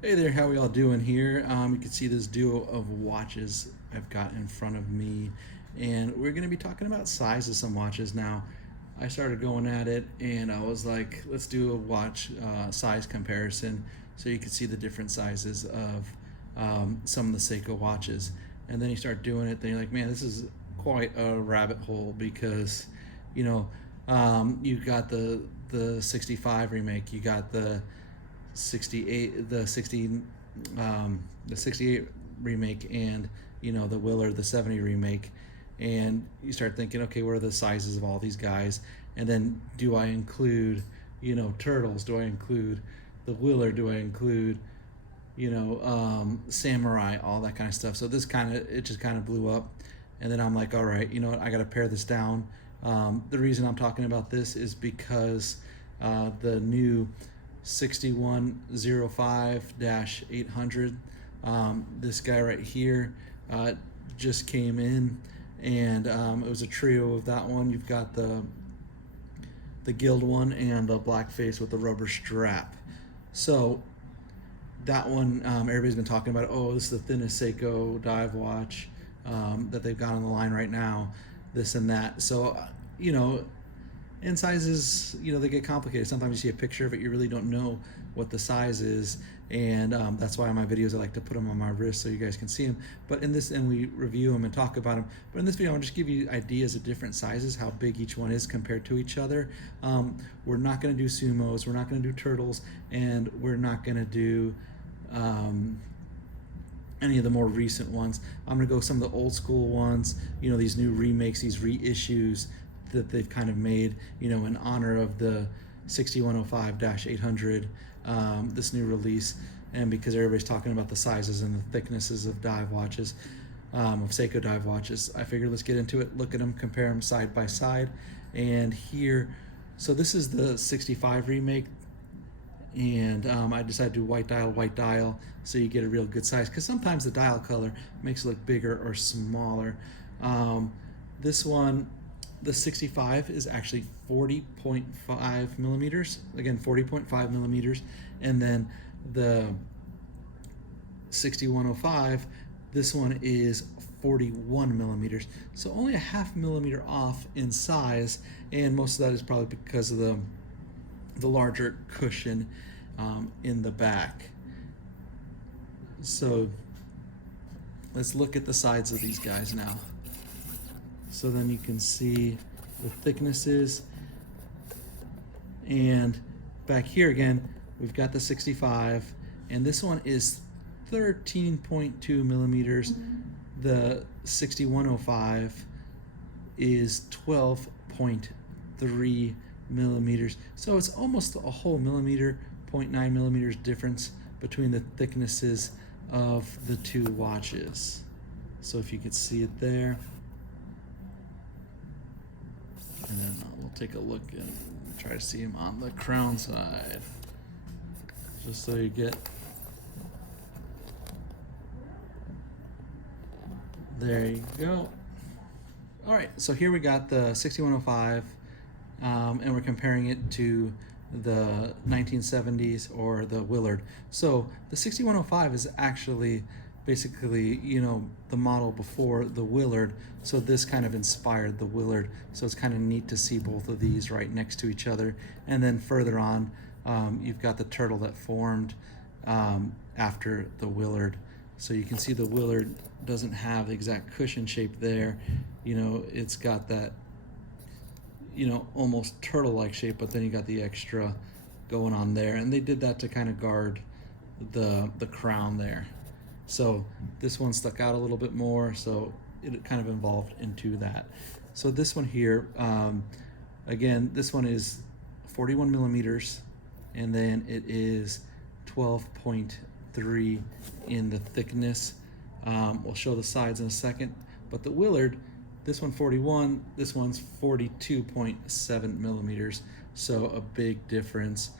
Hey there, how we all doing here? You can see this duo of watches I've got in front of me, and we're going to be talking about sizes of some watches. Now, I started going at it, and I was like, let's do a watch size comparison so you can see the different sizes of some of the Seiko watches. And then you start doing it, then you're like, man, this is quite a rabbit hole because, you know, you've got the 65 remake, you got the 68 the 60 the 68 remake, and the Willard, the 70 remake. And you start thinking, okay, what are the sizes of all these guys? And then, do I include turtles? Do I include the Willard? Do I include samurai, all that kind of stuff? So it just kind of blew up. And then I'm like, all right, you know what, I got to pare this down. The reason I'm talking about this is because the new 6105-800. This guy right here just came in, and it was a trio of that one. You've got the Guild one and the black face with the rubber strap. So that one, everybody's been talking about. Oh, this is the thinnest Seiko dive watch that they've got on the line right now. This and that. So and sizes, they get complicated. Sometimes you see a picture of it, you really don't know what the size is, and that's why in my videos I like to put them on my wrist so you guys can see them. But in this, and we review them and talk about them. But in this video, I'll just give you ideas of different sizes, how big each one is compared to each other. We're not going to do sumos, we're not going to do turtles, and we're not going to do any of the more recent ones. I'm going to go some of the old school ones, these new remakes, these reissues that they've kind of made, in honor of the 6105-800, this new release. And because everybody's talking about the sizes and the thicknesses of dive watches, of Seiko dive watches, I figured let's get into it, look at them, compare them side by side. And here, so this is the 65 remake, and I decided to do white dial, so you get a real good size, because sometimes the dial color makes it look bigger or smaller. This one, the 65, is actually 40.5 millimeters, again 40.5 millimeters, and then the 6105, this one is 41 millimeters, so only a half millimeter off in size, and most of that is probably because of the larger cushion in the back. So let's look at the sides of these guys now. So then you can see the thicknesses. And back here again, we've got the 65, and this one is 13.2 millimeters. The 6105 is 12.3 millimeters. So it's almost a whole millimeter, 0.9 millimeters difference between the thicknesses of the two watches. So if you could see it there. And then we'll take a look and try to see them on the crown side, just so you get, there you go. All right, so here we got the 6105, and we're comparing it to the 1970s or the Willard. So the 6105 is actually basically, the model before the Willard. So this kind of inspired the Willard. So it's kind of neat to see both of these right next to each other. And then further on, you've got the turtle that formed after the Willard. So you can see the Willard doesn't have the exact cushion shape there. It's got that, almost turtle-like shape, but then you got the extra going on there. And they did that to kind of guard the crown there. So this one stuck out a little bit more, so it kind of evolved into that. So this one here, again, this one is 41 millimeters, and then it is 12.3 in the thickness. We'll show the sides in a second, but the Willard, this one 41, this one's 42.7 millimeters, so a big difference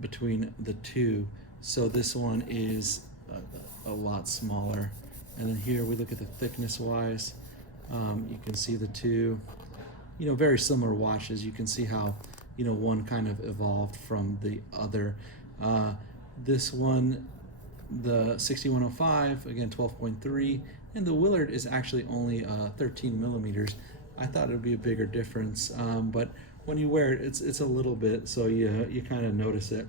between the two. So this one is a lot smaller. And then here we look at the thickness wise. You can see the two, very similar watches. You can see how, one kind of evolved from the other. This one, the 6105, again 12.3, and the Willard is actually only 13 millimeters. I thought it would be a bigger difference, but when you wear it, it's a little bit, so you kind of notice it.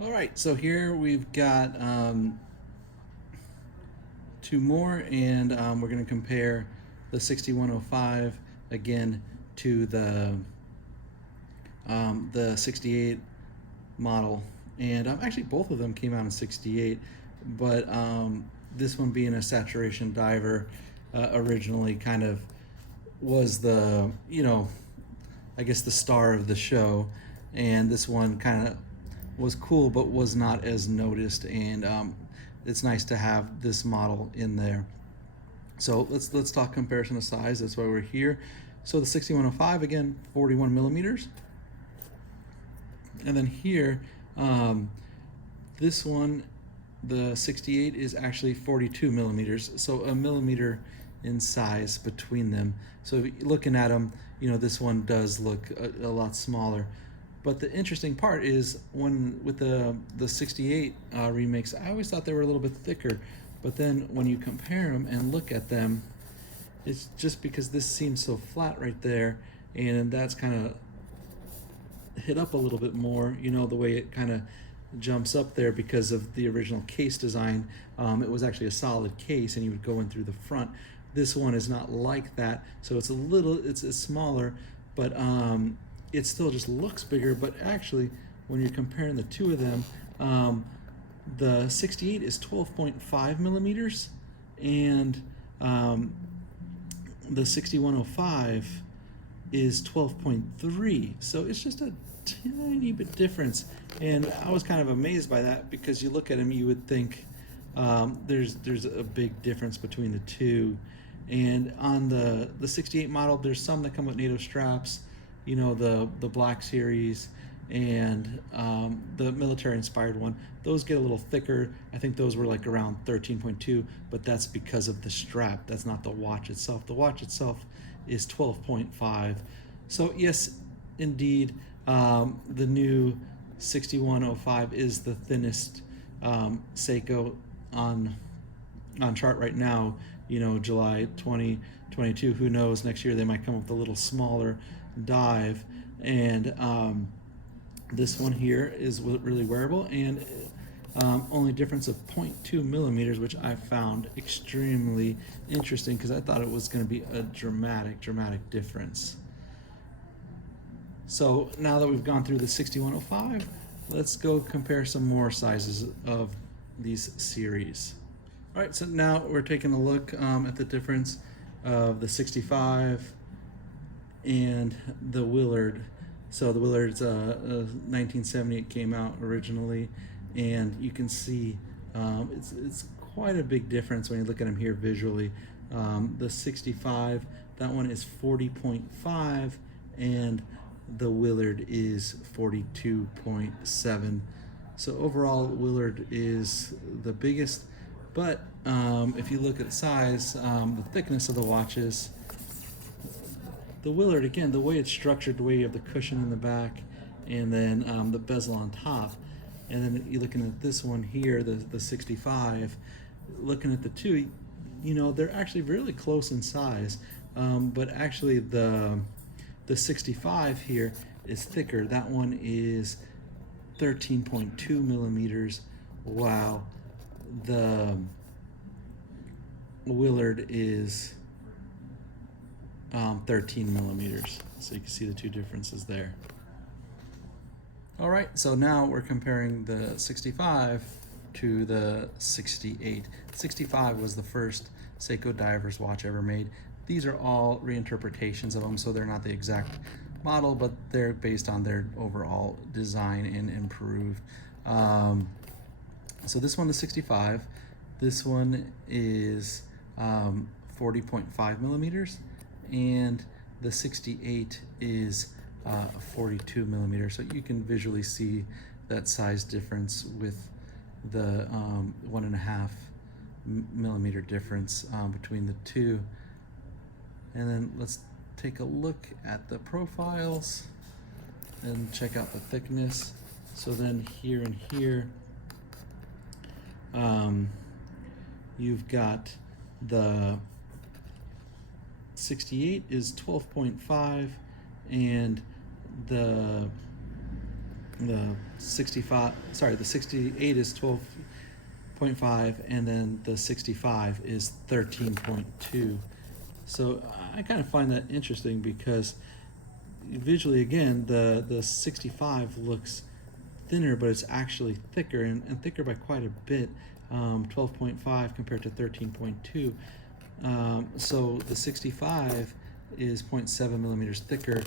All right, so here we've got two more, and we're going to compare the 6105 again to the 68 model, and actually both of them came out in 68, but this one being a saturation diver originally kind of was the, I guess the star of the show, and this one kind of was cool but was not as noticed, and it's nice to have this model in there. So let's talk comparison of size. That's why we're here. So the 6105, again, 41 millimeters, and then here this one, the 68, is actually 42 millimeters, so a millimeter in size between them. So looking at them, this one does look a lot smaller. But the interesting part is with the 68 remakes, I always thought they were a little bit thicker, but then when you compare them and look at them, it's just because this seems so flat right there, and that's kind of hit up a little bit more, the way it kind of jumps up there because of the original case design. It was actually a solid case, and you would go in through the front. This one is not like that, so it's it's smaller, but it still just looks bigger. But actually, when you're comparing the two of them, the 68 is 12.5 millimeters, and the 6105 is 12.3. So it's just a tiny bit difference, and I was kind of amazed by that, because you look at them, you would think there's a big difference between the two. And on the 68 model, there's some that come with NATO straps, the Black Series, and the military inspired one. Those get a little thicker. I think those were like around 13.2, but that's because of the strap. That's not the watch itself. The watch itself is 12.5. So yes, indeed, the new 6105 is the thinnest Seiko on chart right now. July 2022. Who knows? Next year they might come up with a little smaller dive, and this one here is really wearable, and only difference of 0.2 millimeters, which I found extremely interesting, because I thought it was going to be a dramatic difference. So now that we've gone through the 6105, let's go compare some more sizes of these series. All right, so now we're taking a look at the difference of the 65 and the Willard. So the Willard's 1970, it came out originally, and you can see it's quite a big difference when you look at them here visually. The 65, that one is 40.5, and the Willard is 42.7. So overall, Willard is the biggest. But if you look at the size, the thickness of the watches, the Willard, again, the way it's structured, the way you have the cushion in the back, and then the bezel on top, and then you're looking at this one here, the 65, looking at the two, they're actually really close in size, but actually the 65 here is thicker. That one is 13.2 millimeters, while the Willard is 13 millimeters. So you can see the two differences there. All right, so now we're comparing the 65 to the 68. 65 was the first Seiko diver's watch ever made. These are all reinterpretations of them, so they're not the exact model, but they're based on their overall design and improved. So this one is 65. This one is 40.5 millimeters, and the 68 is 42 millimeters. So you can visually see that size difference with the 1.5 millimeter difference between the two. And then let's take a look at the profiles and check out the thickness. So then here and here, you've got the 68 is 12.5, and the 65, sorry, the 68 is 12.5, and then the 65 is 13.2. So I kind of find that interesting because visually, again, the 65 looks thinner, but it's actually thicker, and thicker by quite a bit, 12.5 compared to 13.2. So the 65 is 0.7 millimeters thicker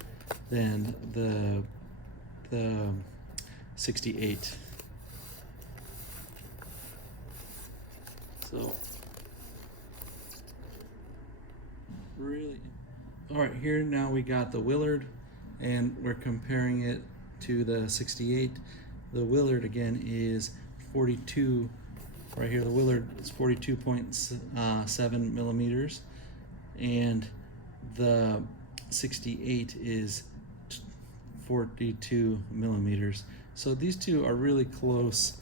than the 68. So really, all right, here now we got the Willard, and we're comparing it to the 68. The Willard again is 42. Right here, the Willard is 42.7 millimeters, and the 68 is 42 millimeters. So these two are really close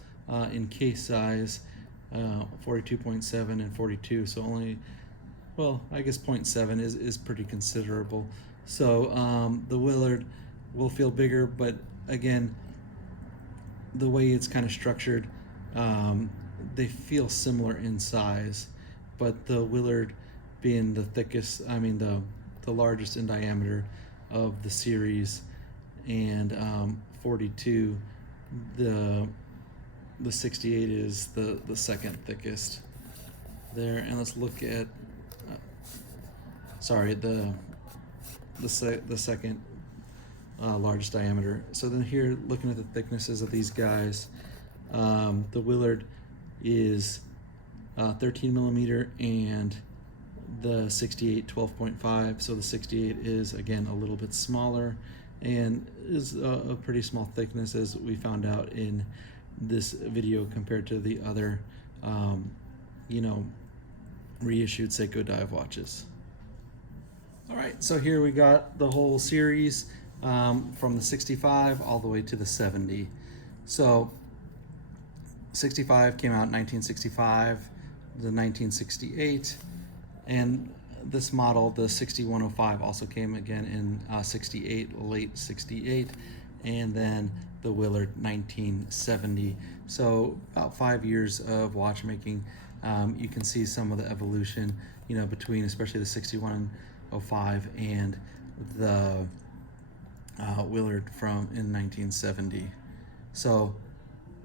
in case size, 42.7 and 42. So only, well, I guess 0.7 is pretty considerable. So the Willard will feel bigger, but again, the way it's kind of structured, they feel similar in size, but the Willard being the thickest, I mean the largest in diameter of the series, and 42, the 68 is the second thickest there. And let's look at sorry, the second largest diameter. So then here, looking at the thicknesses of these guys, the Willard is 13 millimeter, and the 68 12.5. So the 68 is again a little bit smaller, and is a pretty small thickness, as we found out in this video, compared to the other reissued Seiko dive watches. All right, so here we got the whole series, from the 65 all the way to the 70. So 65 came out in 1965, the 1968, and this model, the 6105, also came again in 68, late 68, and then the Willard 1970. So about 5 years of watchmaking. You can see some of the evolution, between especially the 6105 and the Willard in 1970. So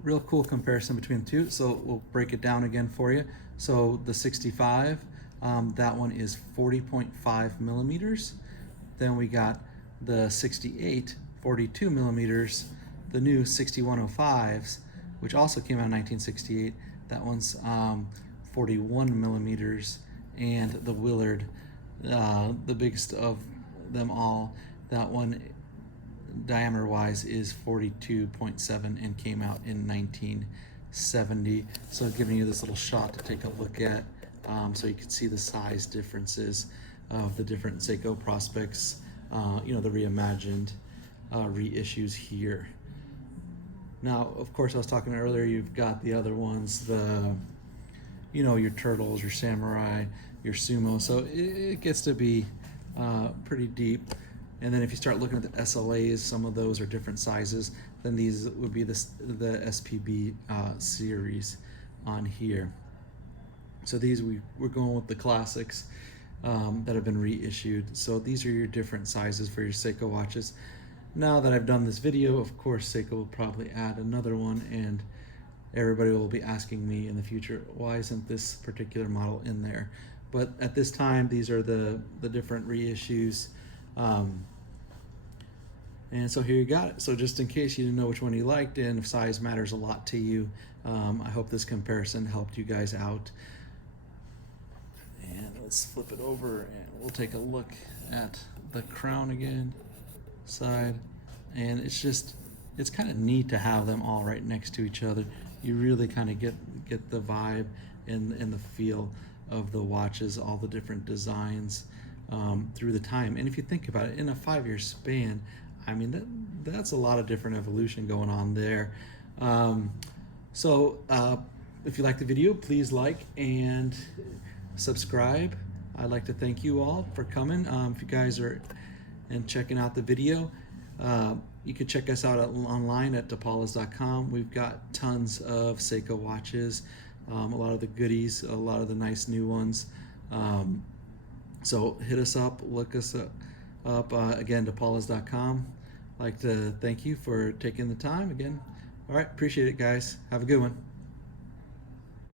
real cool comparison between the two. So we'll break it down again for you. So the 65, that one is 40.5 millimeters. Then we got the 68, 42 millimeters. The new 6105s, which also came out in 1968, that one's 41 millimeters. And the Willard, the biggest of them all, that one diameter wise is 42.7 and came out in 1970. So giving you this little shot to take a look at, so you can see the size differences of the different Seiko Prospex, the reimagined reissues here. Now, of course, I was talking earlier, you've got the other ones, your Turtles, your Samurai, your Sumo. So it gets to be pretty deep. And then if you start looking at the SLAs, some of those are different sizes. Then these would be the SPB series on here. So these we're going with the classics that have been reissued. So these are your different sizes for your Seiko watches. Now that I've done this video, of course, Seiko will probably add another one, and everybody will be asking me in the future, why isn't this particular model in there? But at this time, these are the different reissues. And so here you got it. So just in case you didn't know which one you liked, and if size matters a lot to you, I hope this comparison helped you guys out. And let's flip it over and we'll take a look at the crown again, side. And it's kind of neat to have them all right next to each other. You really kind of get the vibe and the feel of the watches, all the different designs through the time. And if you think about it, in a 5-year span, I mean, that's a lot of different evolution going on there. So if you like the video, please like and subscribe. I'd like to thank you all for coming. If you guys are and checking out the video, you can check us out online at depalas.com. We've got tons of Seiko watches, a lot of the goodies, a lot of the nice new ones. So hit us up, look us up again, depalas.com. I'd like to thank you for taking the time again. All right, appreciate it, guys. Have a good one.